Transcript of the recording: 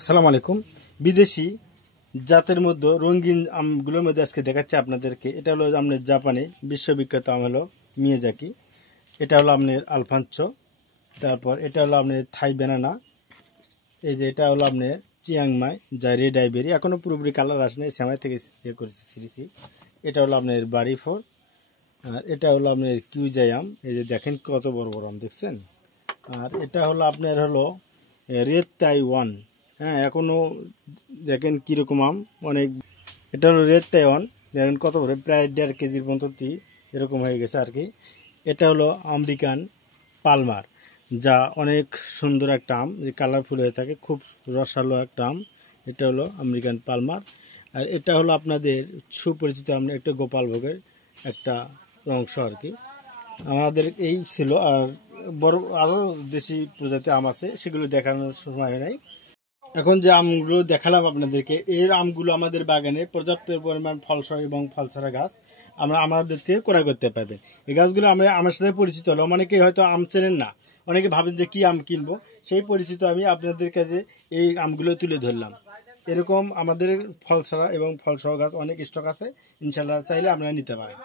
আসসালামু আলাইকুম। বিদেশি জাতের মধ্যে রঙিন আমগুলোর মধ্যে আজকে দেখাচ্ছি আপনাদেরকে। এটা হলো আপনার জাপানি বিশ্ববিখ্যাত আম হলো মিয়াজাকি। এটা হলো আপনার আলফানচো। তারপর এটা হলো আপনার থাই ব্যানানা। এই যে এটা হলো আপনার চিয়াংমাই, যা রেড আইবেরি, এখনও পুরোপুরি কালার আসেনি, শ্যামাই থেকে ইয়ে করেছে সিরিসি। এটা হলো আপনার বাড়ি ফোর। আর এটা হলো আপনার কিউজাই আম। এই যে দেখেন কত বড় বড় আম দেখছেন। আর এটা হলো আপনার হলো রেড তাইওয়ান। হ্যাঁ, এখনও দেখেন কীরকম আম, অনেক। এটা হলো রেড তাইওয়ান, দেখেন কত বড়, প্রায় 1.5 কেজির মতো এরকম হয়ে গেছে আর কি। এটা হলো আমেরিকান পালমার, যা অনেক সুন্দর একটা আম, যে কালারফুল হয়ে থাকে, খুব রসালো একটা আম। এটা হলো আমেরিকান পালমার। আর এটা হলো আপনাদের সুপরিচিত আমরা একটা গোপালভোগের একটা অংশ আর কি। আমাদের এই ছিল। আর বড় আরও দেশি প্রজাতির আম আছে, সেগুলো দেখানোর সময় নাই। এখন যে আমগুলো দেখালাম আপনাদেরকে, এর আমগুলো আমাদের বাগানে পর্যাপ্ত পরিমাণ ফলসহ এবং ফলছাড়া গাছ আমরা আমাদের থেকে ক্রয় করতে পারবেন। এই গাছগুলো আমরা আমার সাথে পরিচিত হলো, অনেকে হয়তো আম চেনেন না, অনেকে ভাবেন যে কি আম কিনবো, সেই পরিচিত আমি আপনাদের কাছে এই আমগুলো তুলে ধরলাম। এরকম আমাদের ফলছাড়া এবং ফলসহ গাছ অনেক স্টক আছে, ইনশাল্লাহ চাইলে আপনারা নিতে পারেন।